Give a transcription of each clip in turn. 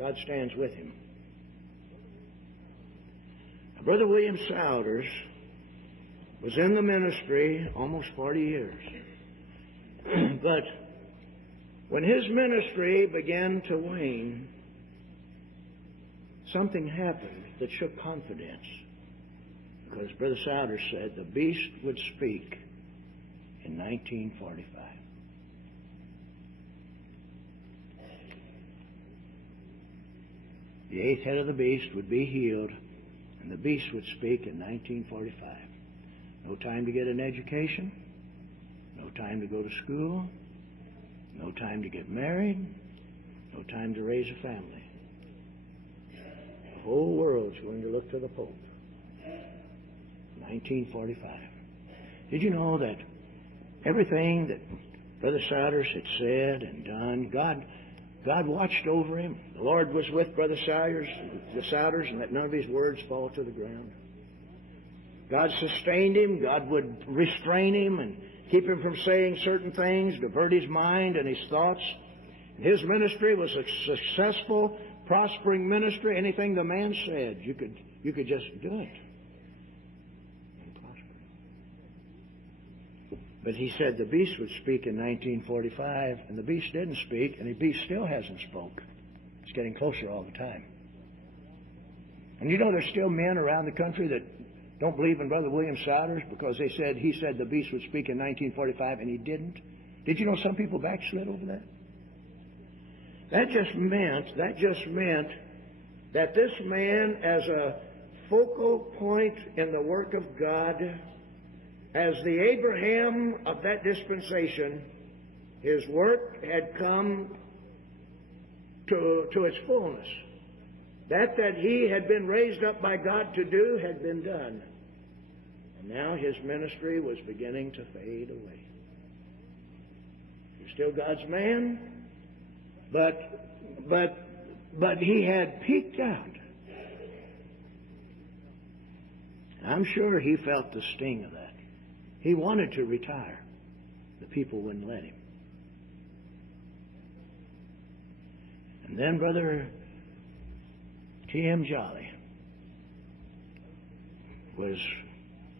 God stands with him. Now, Brother William Sowders was in the ministry almost 40 years. But when his ministry began to wane, something happened that shook confidence. Because Brother Sowders said the beast would speak in 1945. The eighth head of the beast would be healed, and the beast would speak in 1945. No time to get an education, no time to go to school, no time to get married, no time to raise a family. The whole world's going to look to the Pope. 1945. Did you know that everything that Brother Sowders had said and done, God watched over him. The Lord was with Brother Sowders and let none of his words fall to the ground. God sustained him. God would restrain him and keep him from saying certain things, divert his mind and his thoughts. And his ministry was a successful, prospering ministry. Anything the man said, you could just do it. But he said the beast would speak in 1945, and the beast didn't speak, and the beast still hasn't spoke. It's getting closer all the time. And you know there's still men around the country that don't believe in Brother William Sowders because he said the beast would speak in 1945, and he didn't. Did you know some people backslid over that? That just meant that this man, as a focal point in the work of God, as the Abraham of that dispensation, his work had come to its fullness. That he had been raised up by God to do had been done. And now his ministry was beginning to fade away. He was still God's man, but he had peaked out. I'm sure he felt the sting of that. He wanted to retire. The people wouldn't let him. And then Brother T.M. Jolly was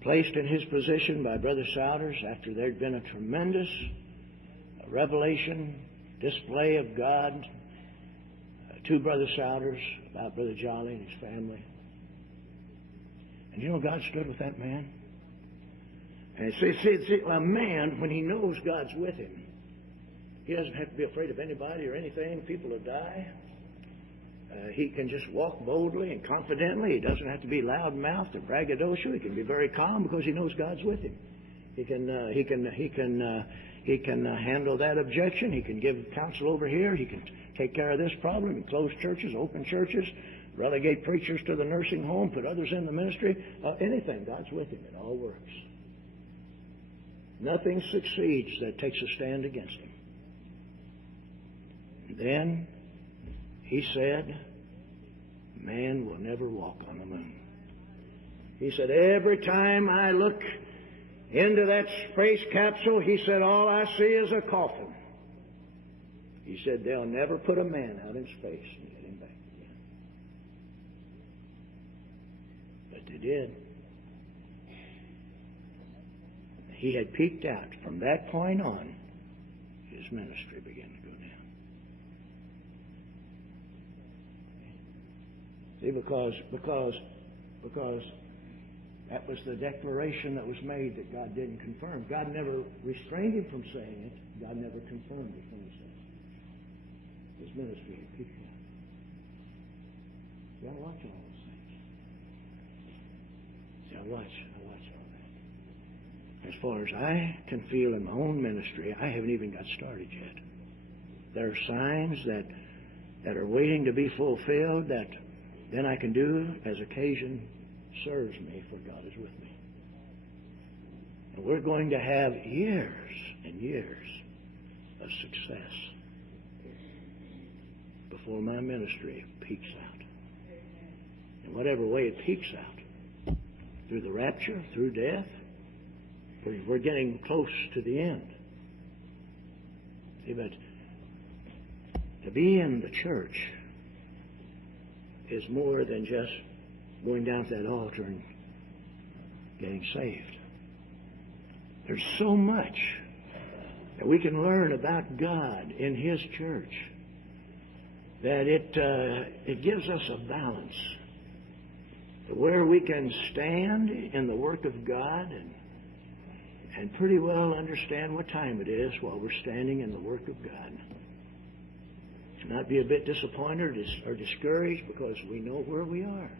placed in his position by Brother Sowders after there'd been a tremendous revelation, display of God to Brother Sowders about Brother Jolly and his family. And you know, God stood with that man. And see, a man, when he knows God's with him, he doesn't have to be afraid of anybody or anything. People will die. He can just walk boldly and confidently. He doesn't have to be loud-mouthed or braggadocio. He can be very calm because he knows God's with him. He can handle that objection. He can give counsel over here. He can take care of this problem and close churches, open churches, relegate preachers to the nursing home, put others in the ministry. Anything, God's with him. It all works. Nothing succeeds that takes a stand against him. And then he said, man will never walk on the moon. He said, every time I look into that space capsule, he said, all I see is a coffin. He said, they'll never put a man out in space and get him back again. But they did. He had peaked out. From that point on, his ministry began to go down. See, because that was the declaration that was made that God didn't confirm. God never restrained him from saying it. God never confirmed it when he said it. His ministry had peaked out. You gotta watch all those things. See, I watch all that. As far as I can feel in my own ministry, I haven't even got started yet. There are signs that are waiting to be fulfilled that then I can do as occasion serves me, for God is with me. And we're going to have years and years of success before my ministry peaks out. In whatever way it peaks out, through the rapture, through death, we're getting close to the end. See, but to be in the church is more than just going down to that altar and getting saved. There's so much that we can learn about God in His church that it gives us a balance where we can stand in the work of God and pretty well understand what time it is while we're standing in the work of God. Not be a bit disappointed or discouraged because we know where we are.